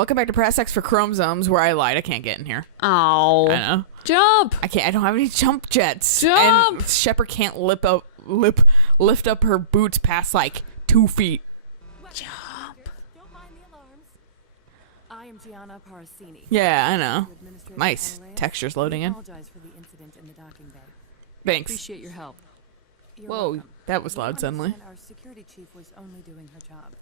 Welcome back to Press X for Chromosomes, where I lied. I can't get in here. Oh. I know. Jump! I can't. I don't have any jump jets. Jump! And Shepard can't lift up her boots past, like, 2 feet. Jump. Don't mind the alarms. I am Gianna Parasini. Yeah, I know. Administrator Nice. Alayna. Textures loading in. Apologize for the incident in the docking bay. Thanks. Appreciate your help. You're Whoa, welcome. that was You'll loud suddenly. understand Our security chief was only doing her job.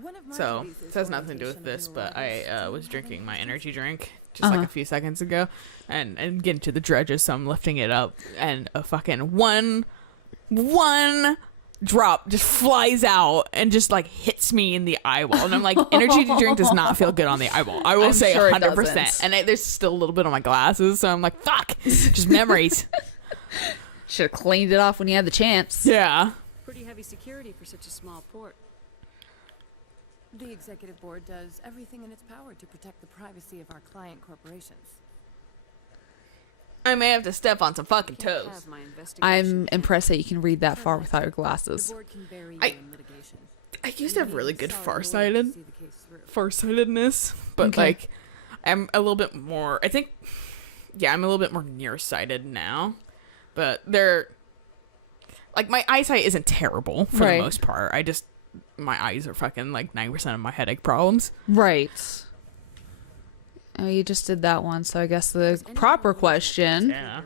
One of my So, duties is this has nothing to do with orientation this, of but new I arrivals. was Do you have drinking any my questions? energy drink just like a few seconds ago, and getting to the dredges, so I'm lifting it up, and a fucking one drop just flies out and just like hits me in the eyeball, and I'm like, energy drink does not feel good on the eyeball. I will I'm say sure it 100%, doesn't. and there's still a little bit on my glasses, so I'm like, fuck, just memories. Should have cleaned it off when you had the chance. Yeah. Pretty heavy security for such a small port. The executive board does everything in its power to protect the privacy of our client corporations. I may have to step on some fucking Can't toes. have my investigation. I'm impressed that you can read that far without your The glasses. board can bury you I- in litigation. I used to have really good Sorry, lawyer, to farsighted. see the case through. Farsightedness, but Okay. like I'm a little bit more, I think, yeah, I'm a little bit more nearsighted now, but they're like, my eyesight isn't terrible for Right. the most part. I just, my eyes are fucking like 90% of my headache problems. Right. Oh, you just did that one, so I guess the proper question. Yeah,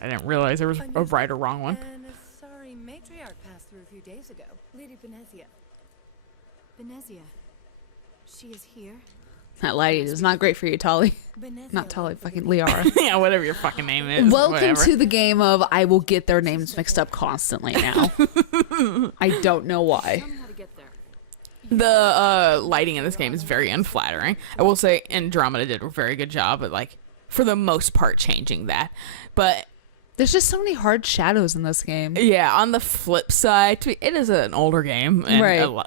I didn't realize there was a right or wrong one. And a sorry matriarch passed through a few days ago. Lady Benezia. Benezia. She is here. That lady is not great for you, Tolly. Benezia Not Tolly, worked for the fucking Liara. Yeah, whatever your fucking name is. Welcome whatever. to the game of I will get their names mixed up constantly now. I don't know why. Tell me how to get there. The lighting in this game is very unflattering. I will say Andromeda did a very good job at, like, for the most part, changing that. But There's just so many hard shadows in this game. yeah, on the flip side, it is an older game and Right.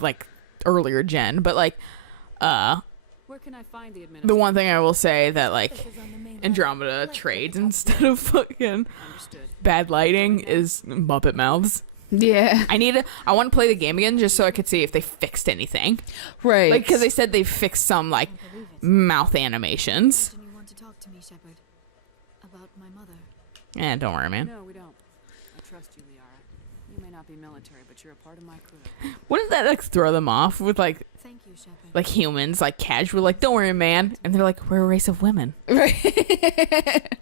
like earlier gen. But like, Where can I find the administrator? the one thing I will say that like This is on the main line. Andromeda Like trades the top instead of fucking Understood. bad lighting is Muppet mouths. Yeah. I want to play the game again just so I could see if they fixed anything. Right. Like, because they said they fixed some like mouth animations. And you want to talk to me, Shepard? About my mother? Eh, don't worry, man. No, we don't. I trust you, Liara. You may not be military, but you're a part of my crew. Wouldn't that like throw them off with like Thank you, Shepard. humans, like casual, like, don't worry, man, and they're like, we're a race of women. Right.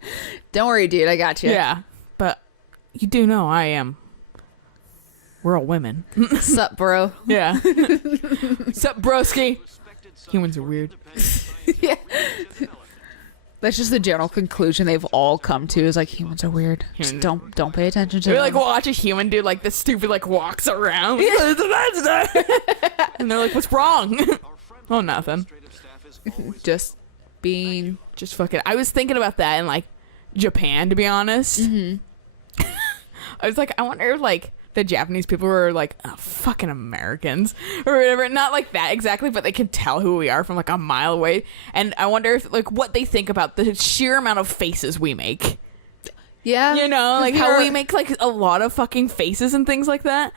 Don't worry, dude. I got you. Yeah, but you do know I am. We're all women. Sup, bro? Yeah. Sup, broski? Humans are weird. Yeah. That's just the general conclusion they've all come to is like humans are weird. Just Humans- don't pay attention to We them. like watch a human dude like this stupid like walks around, and they're like, "What's wrong?" Oh, nothing. Just being. Just fucking. I was thinking about that in like Japan, to be honest. I was like, I wonder if like the Japanese people were like, oh, fucking Americans or whatever. Not like that exactly, but they can tell who we are from like a mile away. And I wonder if like what they think about the sheer amount of faces we make. Yeah. You know, like how you're- we make like a lot of fucking faces and things like that.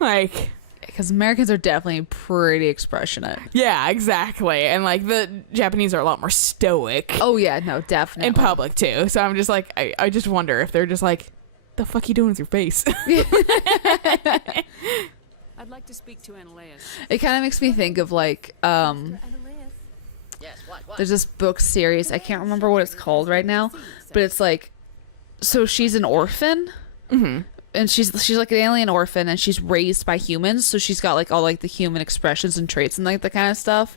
Like, Because Americans are definitely pretty expressionate. yeah, exactly. And like the Japanese are a lot more stoic Oh yeah, no, definitely. in public too. So I'm just like, I just wonder if they're just like, the fuck you doing with your face? I'd like to speak to Analeus. It kind of makes me think of like Analyus. there's this book series. I can't remember what it's called right now, but it's like, so she's an orphan. Mm-hmm. And she's like an alien orphan, and she's raised by humans, so she's got like all like the human expressions and traits and like that kind of stuff.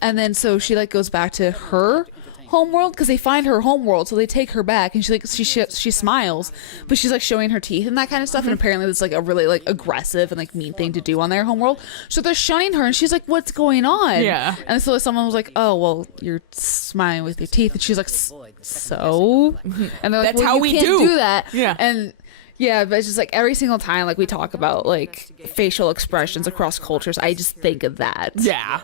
And then so she like goes back to her homeworld because they find her homeworld, so they take her back, and she smiles, but she's like showing her teeth and that kind of stuff. And apparently that's like a really like aggressive and like mean thing to do on their homeworld. So they're shunning her, and she's like, "What's going on?" Yeah. And so someone was like, "Oh well, you're smiling with your teeth," and she's like, "So?" And they're like, That's "Well, how you we can't do." do that." Yeah. And yeah, but it's just like every single time like we talk about like facial expressions across cultures, I just think of that. Yeah.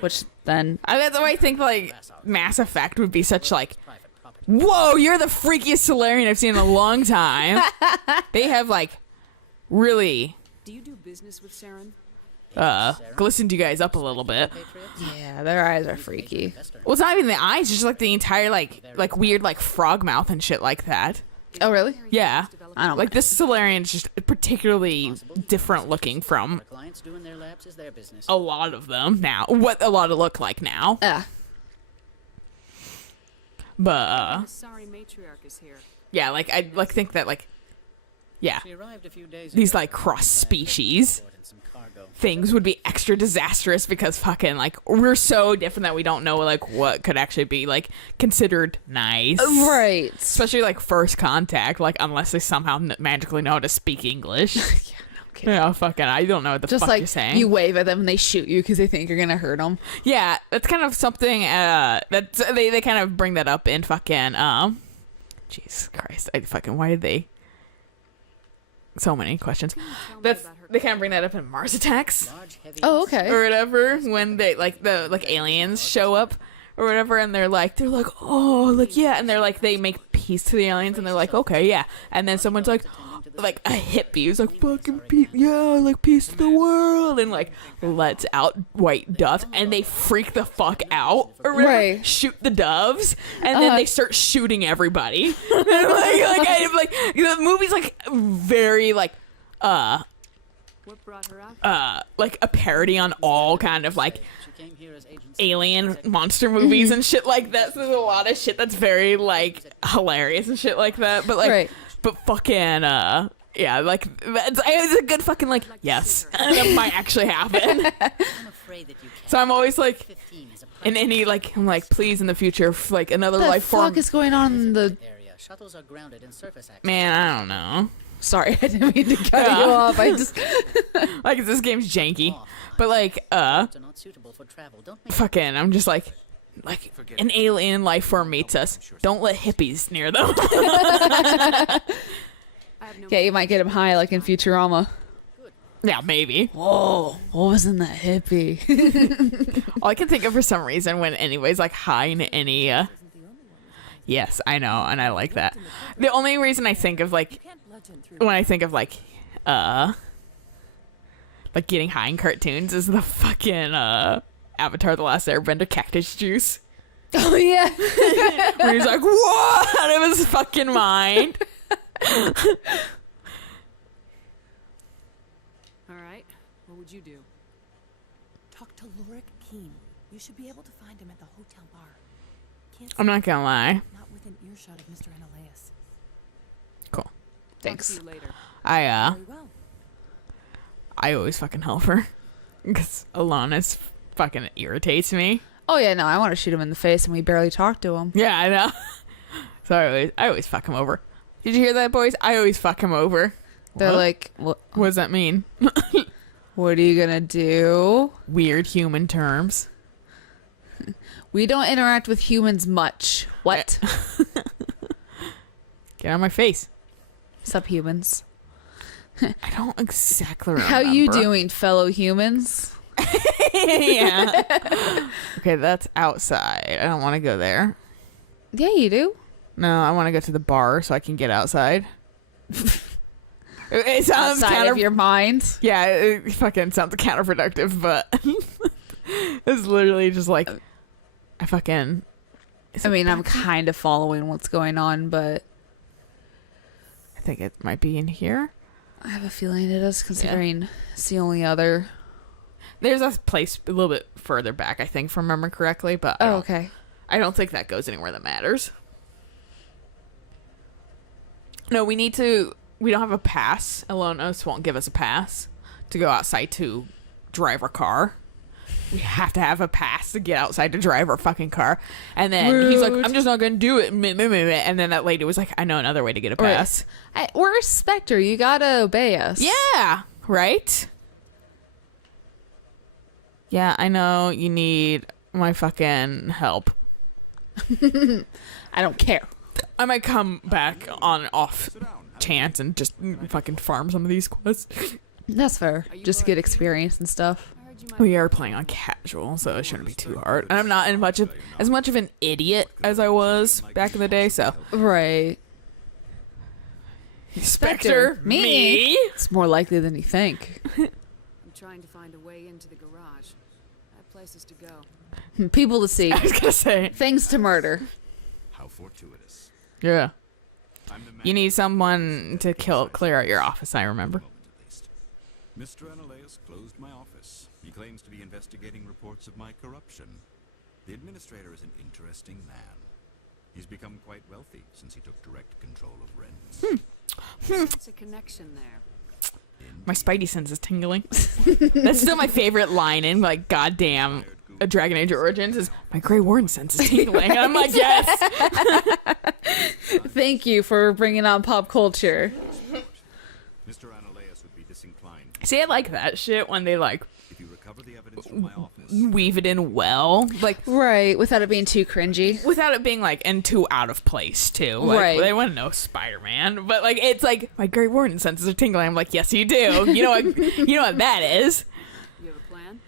Which then That's why I think like Mass Effect would be such like, whoa, you're the freakiest Solarian I've seen in a long time. They have like really, Do you do business with Saren? glistened you guys up a little bit. Yeah, their eyes are freaky. Well, it's not even the eyes, it's just like the entire like weird like frog mouth and shit like that. Oh, really? Yeah. I don't Like this Solarian's just particularly different looking from Clients doing their labs is their business. a lot of them now. What a lot of look like now. But The sorry matriarch is here. yeah, like I like think that like yeah, She arrived a few days these ago. like cross species And some cargo. things would be extra disastrous because fucking like we're so different that we don't know like what could actually be like considered nice. Right. Especially like first contact, like unless they somehow magically know how to speak English. Yeah, fucking, I don't know what the Just fuck like you're saying. you wave at them and they shoot you because they think you're gonna hurt them. Yeah, that's kind of something that they kind of bring that up in fucking Jesus Christ, why did they? So many questions. They kind of bring that up in Mars Attacks Large, heavy, Oh, okay. or whatever when they like the like aliens show up or whatever and they're like oh like yeah and they're like they make peace to the aliens and they're like okay yeah and then someone's like a hippie who's like fucking peace, yeah, like peace to the world and like lets out white doves and they freak the fuck out or whatever, Right. shoot the doves and then they start shooting everybody. The movie's like very like What brought her out? like a parody on all kind of like She came here as agent alien monster movies and shit like that. So there's a lot of shit that's very like hilarious and shit like that. But like, Right. but fucking yeah, like it's a good fucking like yes, that might actually happen. I'm afraid that you can't. So I'm always like 15 is a in any like I'm like please in the future like another What the life form. fuck is going on in the... area. Shuttles are grounded in surface access. Man, I don't know. Sorry, I didn't mean to cut Yeah. you off. I just... Like this game's janky, but like Are not suitable for travel. Don't make fucking I'm just like an alien life form meets us. Don't let hippies near them. I have no Yeah, you might get him high like in Futurama. Yeah, maybe. Whoa, what was in that hippie? All I can think of for some reason when anybody's like high in any yes, I know, and I like that. The only reason I think of like Can't bludgeon through when I think of like getting high in cartoons is the fucking Avatar: The Last Airbender cactus juice. Oh, yeah. Where he's like, what out of his fucking mind. All right. What would you do? Talk to Lorik Keen. You should be able to find him at the hotel bar. Can't I'm see not gonna lie. not within earshot of Mr. Ananias. Cool. Thanks. Talk to you later. I Very well. I always fucking help her because Alana's fucking irritates me. Oh, yeah, no, I want to shoot him in the face and we barely talk to him. Yeah, I know. So I always fuck him over. Did you hear that, boys? I always fuck him over. They're What? like, what Does that mean? are you going to do? Weird human terms. We don't interact with humans much. What? Get out of my face. Sup, humans? I don't exactly remember. How you doing, fellow humans? Yeah. Okay, that's outside. I don't want to go there. Yeah, you do. No, I want to go to the bar so I can get outside. It sounds Outside of your mind. Yeah, it fucking sounds counterproductive, but it's literally just like I fucking. I mean, I'm kind of following what's going on, but I think it might be in here. I have a feeling it is, considering it's the only other. There's a place a little bit further back, I think, if I remember correctly, but Oh, okay. I don't think that goes anywhere that matters. No, we don't have a pass. Alonos won't give us a pass to go outside to drive our car. We have to have a pass to get outside to drive our fucking car. And then he's like, I'm just not going to do it. And then that lady was like, I know another way to get a pass. We're a Spectre. You gotta obey us. Yeah, right? Yeah, I know you need my fucking help. I don't care. I might come back on off chance and just fucking farm some of these quests. That's fair. Just to get experience and stuff. I heard you might We are playing on casual, so it shouldn't be too hard. And I'm not as much of an idiot as I was back in the day, so. Right. Spectre? Me? It's more likely than you think. trying to find a way into the garage. I have places to go. People to see. I was gonna say. Things to murder. How fortuitous. Yeah. I'm the man You need someone to clear out your office. I remember. moment, at least. Mr. Analeus closed my office. He claims to be investigating reports of my corruption. The administrator is an interesting man. He's become quite wealthy since he took direct control of rents. Sense a connection there. My spidey sense is tingling. That's still my favorite line in like goddamn a Dragon Age Origins is my Grey Warden sense is tingling. And I'm like, yes. Thank you for bringing on pop culture. Mr. Analeus would be disinclined See, I like that shit when they like if you recover the evidence from my office. weave it in well, like Right, without it being too cringy. without it being like and too out of place too. Like, Right. They want to know Spider-Man, but like it's like my Grey Warden senses are tingling. I'm like, yes, you do. You know what? You know what that is. You have a plan?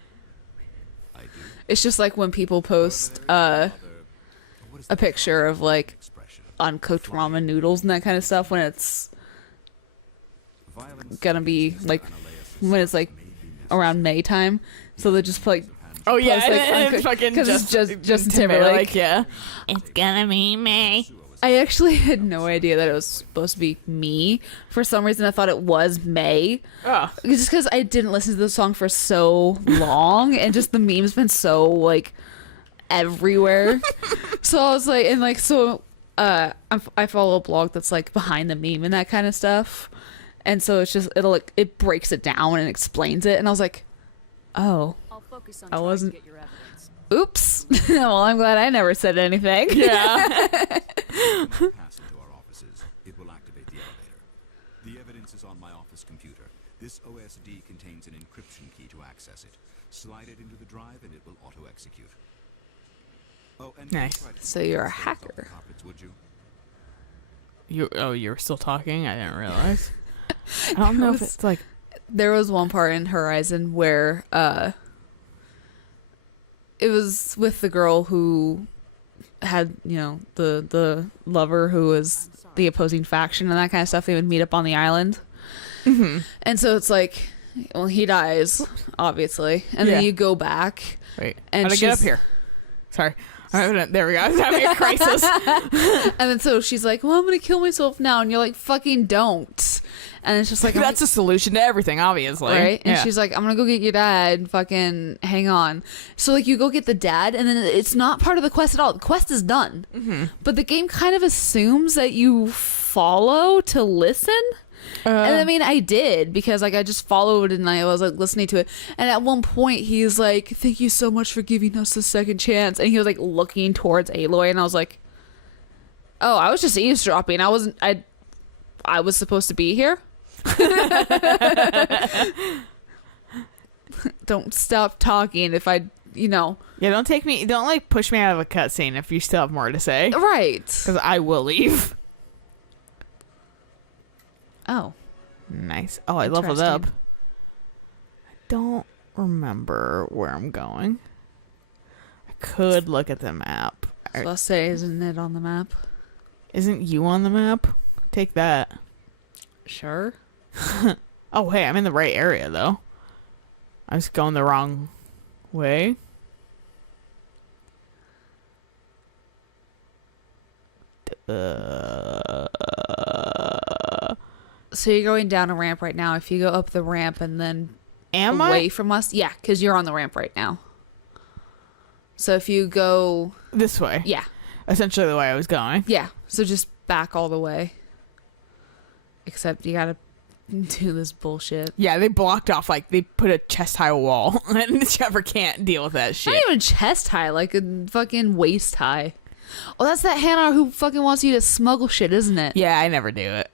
I do. It's just like when people post What is a picture of like expression? uncooked ramen noodles and that kind of stuff when it's Violence gonna be like Analeus when it's like around May time. So they just put like Oh yeah, Post, like, and uncooked- fucking 'cause it's just Justin Timberlake. yeah. It's gonna be May. I actually had no idea that it was supposed to be me. For some reason, I thought it was May. Oh, Just because I didn't listen to the song for so long, and just the meme's been so like everywhere. So I was like, and like so, I follow a blog that's like behind the meme and that kind of stuff, and so it's just it breaks it down and explains it, and I was like, oh, I'll focus on I trying wasn't- to get your evidence. oops. Well, I'm glad I never said anything. yeah. When you pass into our offices, it will activate the elevator. The evidence is on my office computer. This OSD contains an encryption key to access it. Slide it into the drive and it will auto-execute. Oh, and Nice. try to So you're a stay off the hacker. carpets, would you? You were still talking? I didn't realize. I don't know if it's like There was one part in Horizon where it was with the girl who had, you know, the lover who was the opposing faction and that kind of stuff. They would meet up on the island. And so it's like, well, he dies, obviously. And Yeah. then you go back. wait. And How to get up she's- here? Sorry. There we go. I was having a crisis. And then so she's like, well, I'm going to kill myself now. And you're like, fucking don't. And it's just like, That's a solution to everything, obviously. right? And Yeah. she's like, I'm gonna go get your dad. Fucking hang on. So like you go get the dad, and then it's not part of the quest at all. The quest is done, but the game kind of assumes that you follow to listen. And I mean, I did because like I just followed and I was like listening to it. And at one point, he's like, "Thank you so much for giving us a second chance." And he was like looking towards Aloy, and I was like, "Oh, I was just eavesdropping. I wasn't. I was supposed to be here." Don't stop talking if I, you know. Yeah, don't like push me out of a cutscene if you still have more to say. Right. Because I will leave. Oh. Nice. Oh, I leveled up. Interesting. I don't remember where I'm going. I could look at the map. So I'll say, isn't it on the map? Isn't you on the map? Take that. Sure. Oh, hey, I'm in the right area, though. I was going the wrong way. So you're going down a ramp right now. If you go up the ramp and then Am away I? from us, yeah, because you're on the ramp right now. So if you go, This way. yeah, Essentially the way I was going. yeah. So just back all the way. Except you gotta do this bullshit. Yeah, they blocked off, like, they put a chest-high wall. And Trevor can't deal with that shit. Not even chest high, like a fucking waist high. Oh, that's that Hannah who fucking wants you to smuggle shit, isn't it? Yeah, I never do it.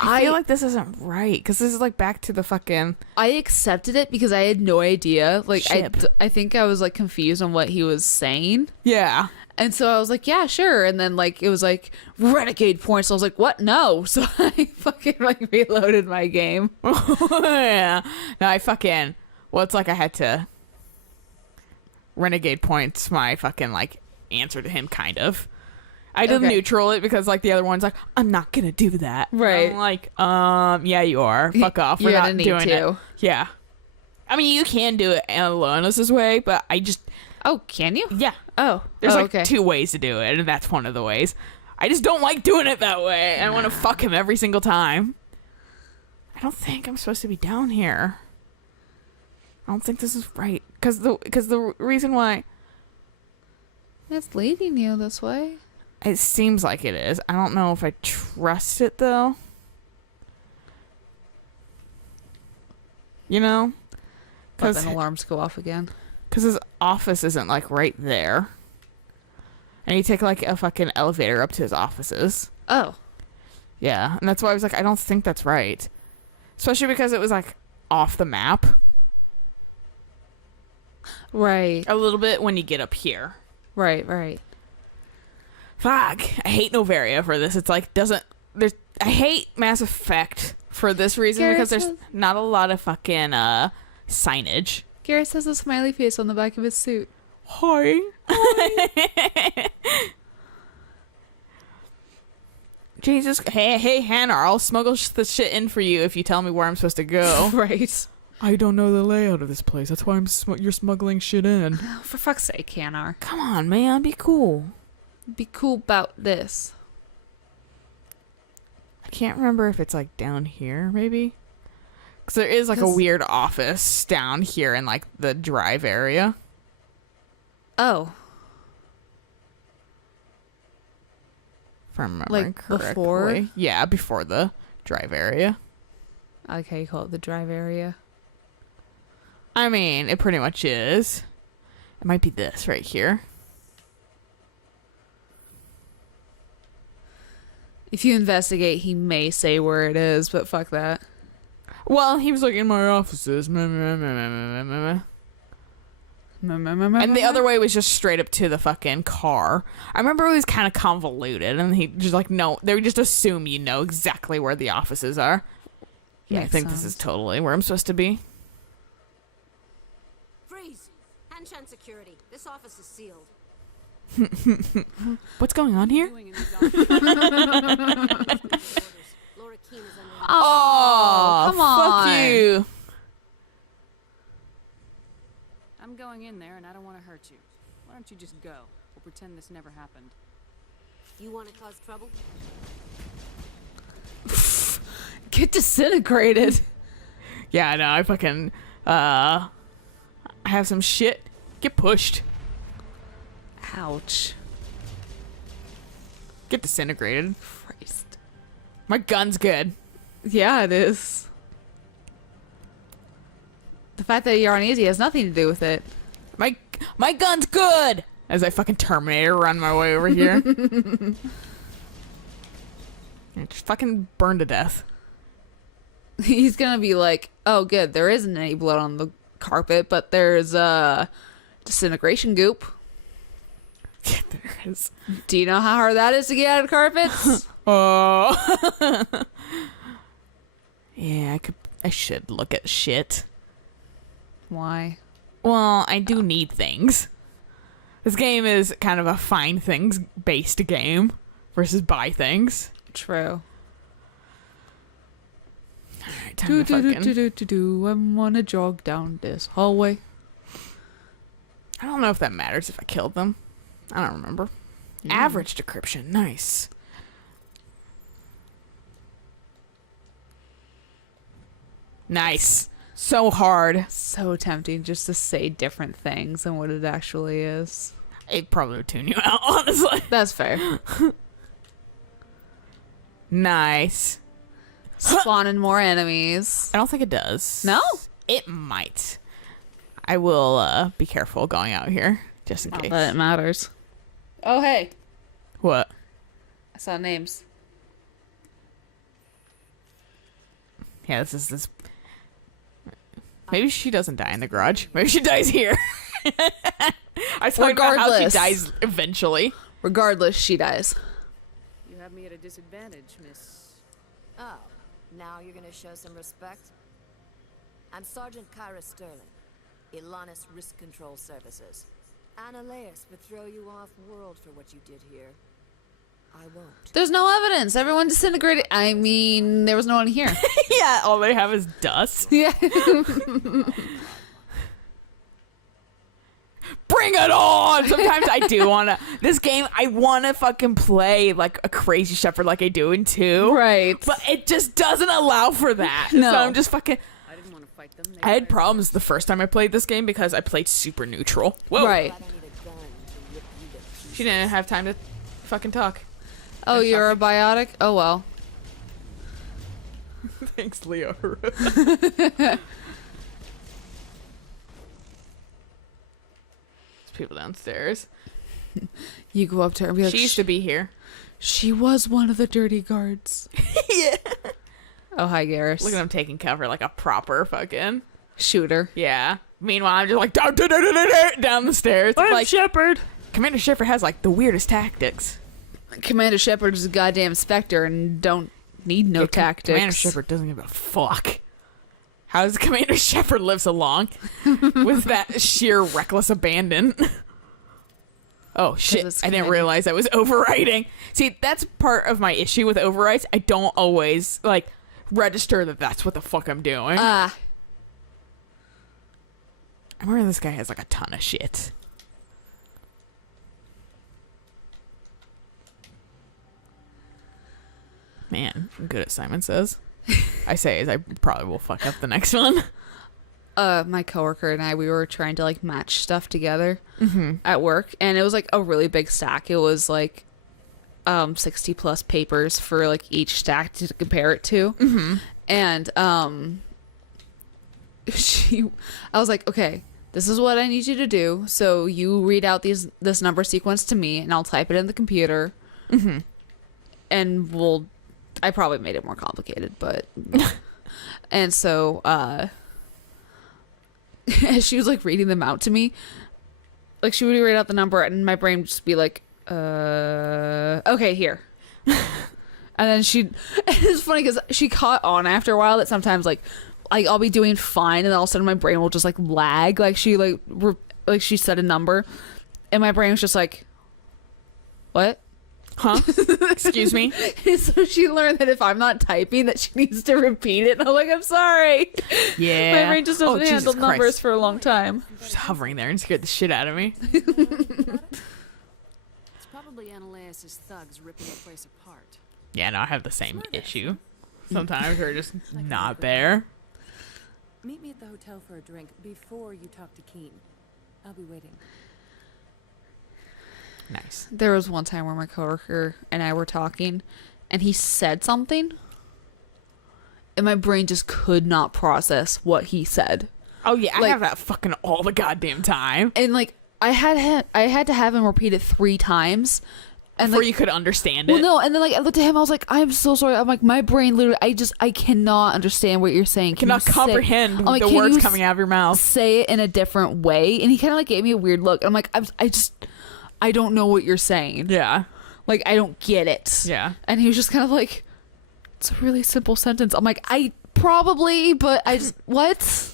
I feel like this isn't right, because this is, like, back to the fucking... I accepted it because I had no idea. Like, Ship. I think I was, like, confused on what he was saying. Yeah. And so I was like, yeah, sure. And then, like, it was, like, renegade points. So I was like, what? No. So I fucking, like, reloaded my game. Yeah. No, I fucking... Well, it's like I had to... Renegade points my fucking, like, answer to him, kind of. I did Okay. neutral it because, like, the other one's like, I'm not gonna do that. Right. I'm like, yeah, you are. Fuck off. We're You're not gonna need doing to. it. Yeah. I mean, you can do it Alayna's way, but I just Oh, can you? yeah. Oh, There's like okay. 2 ways to do it, and that's one of the ways. I just don't like doing it that way. I want to fuck him every single time. I don't think I'm supposed to be down here. I don't think this is right. Because the reason why... It's leading you this way. It seems like it is. I don't know if I trust it, though. You know? But then alarms go off again. Because his office isn't, like, right there. And you take, like, a fucking elevator up to his offices. Oh. Yeah, and that's why I was like, I don't think that's right. Especially because it was, like, off the map. Right. A little bit when you get up here. Right. Fuck. I hate Novaria for this. It's like, I hate Mass Effect for this reason Garrett because there's says- not a lot of fucking signage. Garrett has a smiley face on the back of his suit. Hi. Jesus. Hey, Hannah, I'll smuggle the shit in for you if you tell me where I'm supposed to go. Right. I don't know the layout of this place. That's why you're smuggling shit in. Oh, for fuck's sake, Hanar. Come on, man. Be cool. Be cool about this. I can't remember if it's like down here, maybe. Because there is like a weird office down here in like the drive area. Oh. If I'm remembering Like correctly. before? Yeah, before the drive area. I like how you call it the drive area. I mean, it pretty much is. It might be this right here. If you investigate, he may say where it is, but fuck that. Well, he was like, in my offices. Meh, meh, meh, meh, meh, meh, meh. And the other way was just straight up to the fucking car. I remember it was kind of convoluted, and he just like, no, they would just assume you know exactly where the offices are. Yeah, I Makes think this is sense. totally where I'm supposed to be. Freeze! Hanshan security. This office is sealed. What's going on here? Doing in these offices. Laura Keene is under Oh, come on. Fuck you. I'm going in there and I don't want to hurt you. Why don't you just go? We'll pretend this never happened. You want to cause trouble? Get disintegrated. Yeah, I know. I fucking I have some shit. Get pushed. Ouch. Get disintegrated. Christ. My gun's good. Yeah, it is. The fact that you're uneasy has nothing to do with it. My gun's good. As I fucking Terminator run my way over here. Just fucking burn to death. He's gonna be like, oh good, there isn't any blood on the carpet, but there's disintegration goop. There is. Do you know how hard that is to get out of carpets? Oh. Yeah, I should look at shit. Why? Well, I do need things. This game is kind of a find things based game versus buy things. True. Alright, time to fucking... I wanna jog down this hallway. I don't know if that matters if I killed them. I don't remember. Average decryption. Nice. Nice. So hard. So tempting just to say different things than what it actually is. It probably would tune you out, honestly. That's fair. Nice. Spawning more enemies. I don't think it does. No? It might. I will be careful going out here, just in Not case. that it matters. Oh, hey. What? I saw names. Yeah, this. Maybe she doesn't die in the garage. Maybe she dies here. I talked about how she Regardless. dies eventually. Regardless, she dies. You have me at a disadvantage, miss. Oh, now you're gonna show some respect? I'm Sergeant Kyra Sterling, Ilanis Risk Control Services. Analeus would throw you off world for what you did here. I won't. There's no evidence. Everyone disintegrated. I mean, there was no one here. Yeah, all they have is dust. Yeah. bring it on. Sometimes I do want to. This game, I want to fucking play like a crazy shepherd like I do in 2. Right. But it just doesn't allow for that. No. So I'm just fucking... I didn't want to fight them. They I had were- problems the first time I played this game because I played super neutral. Whoa. Right. Glad I need a gun to rip you to pieces. She didn't have time to fucking talk. Oh, you're a biotic? Oh, well. Thanks, Leo. There's people downstairs. You go up to her and be like, She used to be here. she was one of the dirty guards. Yeah. Oh, hi, Garrus. Look at him taking cover like a proper fucking... Shooter. Yeah. Meanwhile, I'm just like down the stairs. It's like Shepard. Commander Shepard has like the weirdest tactics. Commander Shepard is a goddamn specter and don't need no tactics. Commander Shepard doesn't give a fuck. How does Commander Shepard live so long with that sheer reckless abandon? Oh shit! it's I didn't Commander. realize I was overwriting. See, that's part of my issue with overwrites. I don't always like register that that's what the fuck I'm doing. Ah. I remember this guy has like a ton of shit. Man, I'm good at Simon Says. I say as I probably will fuck up the next one. My coworker and I, we were trying to like match stuff together at work, and it was like a really big stack. It was like 60 plus papers for like each stack to compare it to. And I was like, okay, this is what I need you to do. So you read out this number sequence to me, and I'll type it in the computer. And I probably made it more complicated, but and so as she was like reading them out to me, like she would read out the number and my brain would just be like, okay, here. And then it's funny because she caught on after a while that sometimes like I'll be doing fine and then all of a sudden my brain will just like lag, like she she said a number and my brain was just like, what? Huh? Excuse me? So she learned that if I'm not typing that she needs to repeat it, and I'm like, I'm sorry. Yeah. My brain just doesn't handle numbers for a long time. Just hovering there and scared the shit out of me. It's probably Ananias' thugs ripping the place apart. Yeah, no, I have the same issue. Sometimes they're just not there. Meet me at the hotel for a drink before you talk to Keen. I'll be waiting. Nice. There was one time where my coworker and I were talking, and he said something, and my brain just could not process what he said. Oh yeah, I Like- have that fucking all the goddamn time. And like I had to have him repeat it 3 times, and Before like, you could understand it. well, no, and then like I looked at him, I was like, I'm so sorry. I'm like, my brain literally, I cannot understand what you're saying. Can Cannot you comprehend I'm like, the can words you coming out of your mouth. say it in a different way? And he kind of like gave me a weird look. I'm like, I don't know what you're saying. Yeah. Like, I don't get it. Yeah. And he was just kind of like, it's a really simple sentence. I'm like, I probably, but I just, what?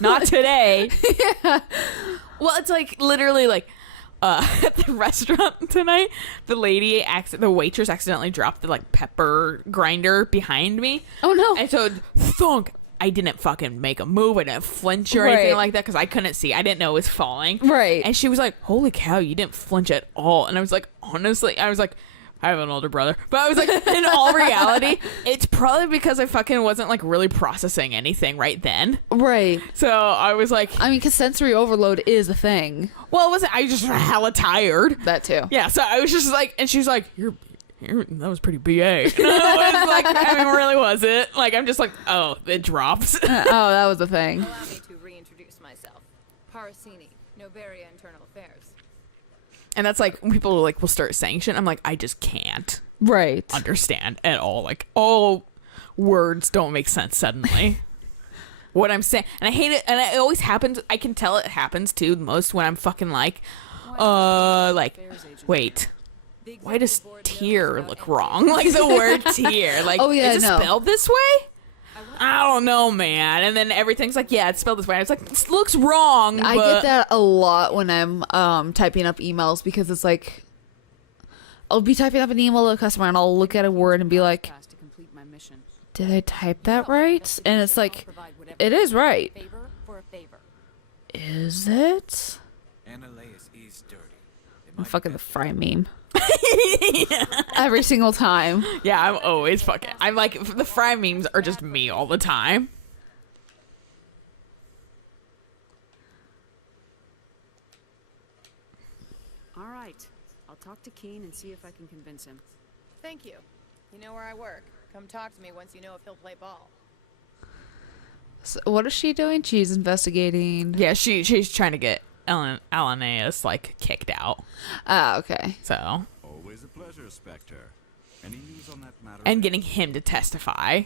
Not today. Yeah. Well, it's like literally like at the restaurant tonight, the waitress accidentally dropped the like pepper grinder behind me. Oh no. And so thunk. I didn't fucking make a move. I didn't flinch or anything Right. like that because I couldn't see. I didn't know it was falling. Right. And she was like, holy cow, you didn't flinch at all. And I was like, honestly, I have an older brother. But I was like, in all reality, it's probably because I fucking wasn't like really processing anything right then. Right. So I was like, I mean, because sensory overload is a thing. well, it wasn't, I was just hella tired. That too. Yeah, so I was just like, and she was like, that was pretty BA. And I was like, I mean, really was it? Like, I'm just like, oh, it drops. Oh, that was the thing. Allow me to reintroduce myself. Parasini, Noberia Internal Affairs. And that's like, when people like will start saying shit, I'm like, I just can't Right. understand at all. Like, all words don't make sense suddenly. What I'm saying. And I hate it. And it always happens. I can tell it happens too most when I'm fucking like, wait. Why does tier look wrong? Like the word tier. Like, Oh, yeah, is it no. spelled this way? I don't know, man. And then everything's like, yeah, it's spelled this way. And it's like, this looks wrong. I but get that a lot when I'm typing up emails because it's like, I'll be typing up an email to a customer and I'll look at a word and be like, Fast to complete my mission. did I type that right? And it's like, it is right. Favor for a favor. Is it? Analyus is dirty. Fucking the Fry meme. Every single time. Yeah, I'm always fucking. I'm like, the Fry memes are just me all the time. All right. I'll talk to Keen and see if I can convince him. Thank you. You know where I work. Come talk to me once you know if he'll play ball. So what is she doing? She's investigating. Yeah, she's trying to get Alayna's like kicked out. Ah, okay. So. Always a pleasure, Spectre. Any news on that matter? And getting him to testify.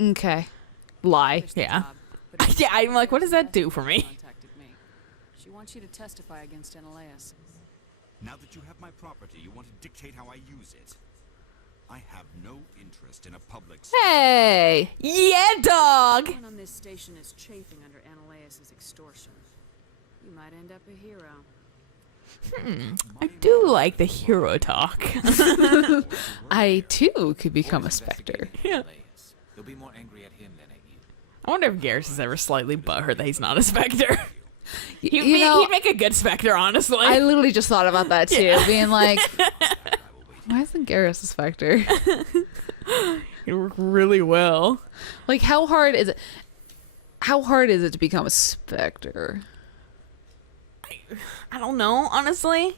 Okay. Lie. Finish the Yeah. job, but if Yeah, I'm like, what does that do for me? contacted me. She wants you to testify against Analyus. Now that you have my property, you want to dictate how I use it. I have no interest in a public... Hey! Yeah, dog! Everyone on this station is chafing under Analyus's extortion. You might end up a hero. I do like the hero talk. I too could become a Spectre. Yeah. You'll be more angry at him than at you. I wonder if Garrus is ever slightly butthurt that he's not a Spectre. You know, He'd make a good Spectre, honestly. I literally just thought about that too, Yeah. being like, why isn't Garrus a Spectre? He'd work really well. Like, how hard is it? How hard is it to become a Spectre? I don't know, honestly.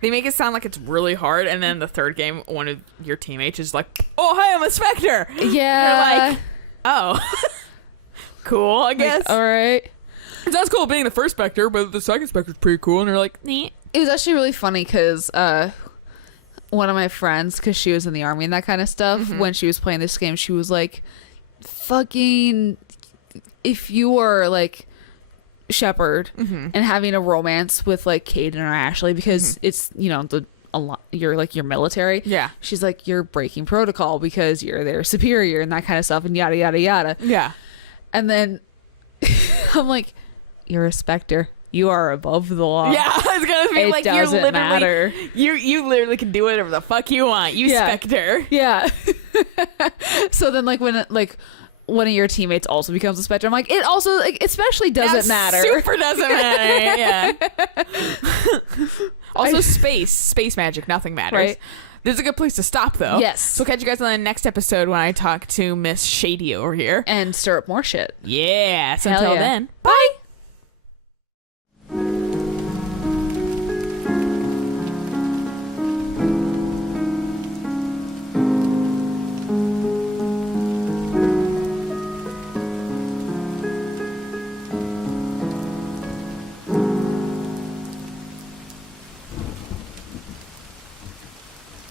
They make it sound like it's really hard, and then the third game, one of your teammates is like, "Oh, hey, I'm a Spectre." Yeah. You're like, "Oh, cool, I guess." All right. It sounds cool being the first Spectre, but the second Spectre's pretty cool, and they're like, "Neat." It was actually really funny because one of my friends, because she was in the army and that kind of stuff, when she was playing this game, she was like, fucking, if you were like Shepard and having a romance with like Caden or Ashley, because it's, you know, you're like your military. Yeah. She's like, you're breaking protocol because you're their superior and that kind of stuff and yada, yada, yada. Yeah. And then I'm like, you're a Spectre. You are above the law. Yeah, I was gonna be It like, you're doesn't literally, matter. You literally can do whatever the fuck you want. You Yeah. Spectre. Yeah. So then, like, when like one of your teammates also becomes a Spectre, I'm like, it also like especially doesn't That matter. Super doesn't matter. Yeah. Also, space magic, nothing matters. Right. This is a good place to stop, though. Yes. So catch you guys on the next episode when I talk to Miss Shady over here. And stir up more shit. Yeah. So Hell until yeah. then, bye.